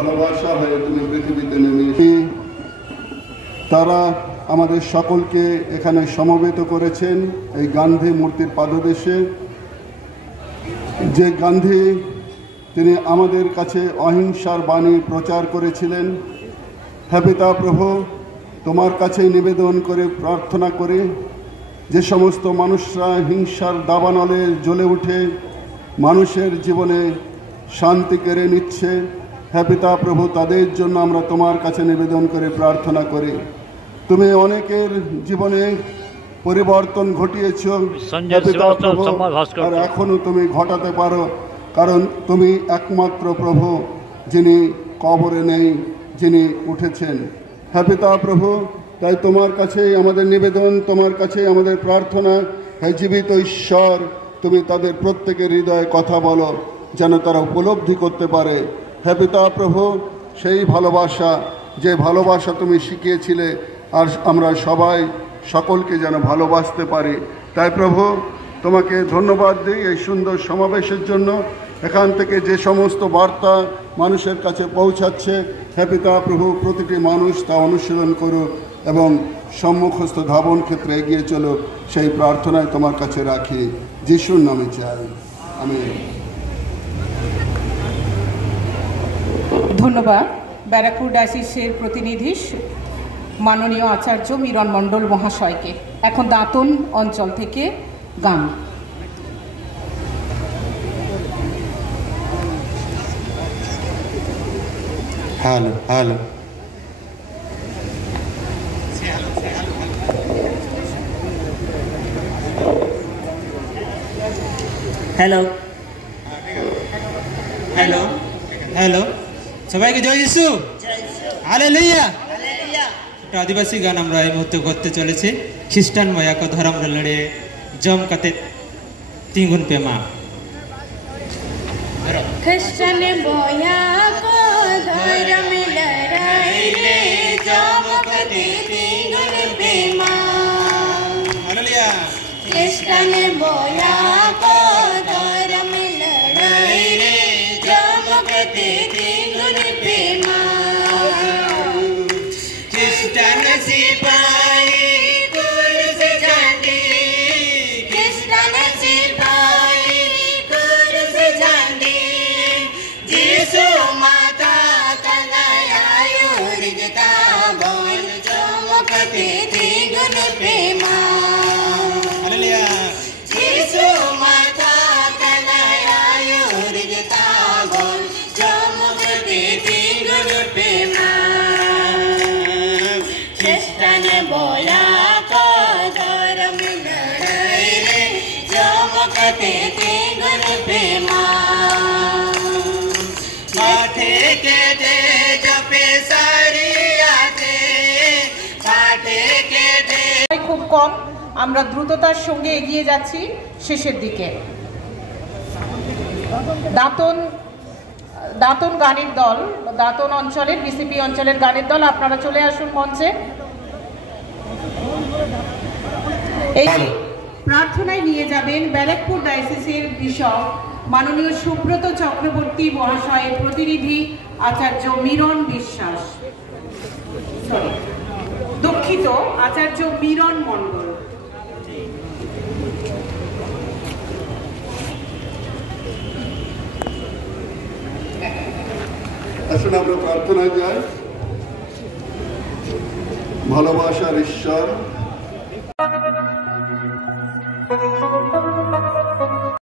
ভালোবাসা হয়ে তুমি পৃথিবীতে নেমে তারা আমাদের সকলকে এখানে সমবেত করেছেন এই গান্ধী মূর্তির পাদদেশে। যে গান্ধী তিনি আমাদের কাছে অহিংসার বাণী প্রচার করেছিলেন। হে পিতা প্রভু, তোমার কাছে নিবেদন করে প্রার্থনা করে যে সমস্ত মানুষরা হিংসার দাবানলে জ্বলে উঠে মানুষের জীবনে শান্তি কেড়ে নিচ্ছে, হে পিতা প্রভু, তাদের জন্য আমরা তোমার কাছে নিবেদন করে প্রার্থনা করি। তুমি অনেকের জীবনে পরিবর্তন ঘটিয়েছ, হে পিতা প্রভু, আর এখনো তুমি ঘটাতে পারো, কারণ তুমি একমাত্র প্রভু যিনি কবরে নেই, যিনি উঠেছেন। হে পিতা প্রভু, তাই তোমার কাছেই আমাদের নিবেদন, তোমার কাছেই আমাদের প্রার্থনা। হে জীবিত ঈশ্বর, তুমি তাদের প্রত্যেকের হৃদয়ে কথা বলো, যেন তারা উপলব্ধি করতে পারে। হে পিতা প্রভু, সেই ভালোবাসা, যে ভালোবাসা তুমি শিখিয়েছিলে, আর আমরা সবাই সকলকে যেন ভালোবাসতে পারি। তাই প্রভু, তোমাকে ধন্যবাদ দিই এই সুন্দর সমাবেশের জন্য। এখান থেকে যে সমস্ত বার্তা মানুষের কাছে পৌঁছাচ্ছে, হে পিতা প্রভু, প্রতিটি মানুষ তা অনুশীলন করুক এবং সম্মুখস্থ ধাবন ক্ষেত্রে এগিয়ে চলুক, সেই প্রার্থনায় তোমার কাছে রাখি, যিশুর নামে চাই, আমিন। ধন্যবাদ ব্যারাকপুর ডায়াসিসের প্রতিনিধি মাননীয় আচার্য মিরন মণ্ডল মহাশয়কে। এখন দাঁতন অঞ্চল থেকে গান। Hello hello hello hello hello সবাইকে জয় যিশু, হালেলুয়া। একটা আদিবাসী গান আমরা এই মুহূর্তে করতে চলেছি। খ্রিস্টান ময়া को धर्म र लड़े जम कते तीगुन पे माँ। ख्रिस्टन बोया को धर्म लड़ाई रे जम कते तीगुन पे माँ। हालेलुया। ख्रिस्टन बोया को धर्म लड़ाई रे जम कते तीगुन पे माँ। ख्रिस्टन सिपाही कुर्स झंडी, ख्रिस्टन सिपाही कुर्स झंडी, जीसु माता कन्हैया युर्जता बोल चमकते त्रिगुण प्रेमा। हालेलुया। जीसु माता कन्हैया युर्जता बोल चमकते त्रिगुण प्रेमा। ख्रिस्टन बोया को धर्म लड़ाई रे चमकते त्रिगुण प्रेमा। पाठे के दे जपे सारियाते, पाठे के दे। খুব কম, আমরা দ্রুততার সঙ্গে এগিয়ে যাচ্ছি শেষের দিকে। দাঁতন গানের দল, দাঁতন অঞ্চলের বিসিপি অঞ্চলের গানের দল, আপনারা চলে আসুন মঞ্চে। এই প্রার্থনায় নিয়ে যাবেন ব্যারাকপুর ডায়াসিসের বিশপ মাননীয় সুব্রত চক্রবর্তী মহাশয়ের প্রতিনিধি আচার্য মিরন বিশ্বাস, দুঃখিত, আচার্য মিরন মণ্ডল। আসুন আমরা প্রার্থনায় যাই। ভালোবাসার ঈশ্বর,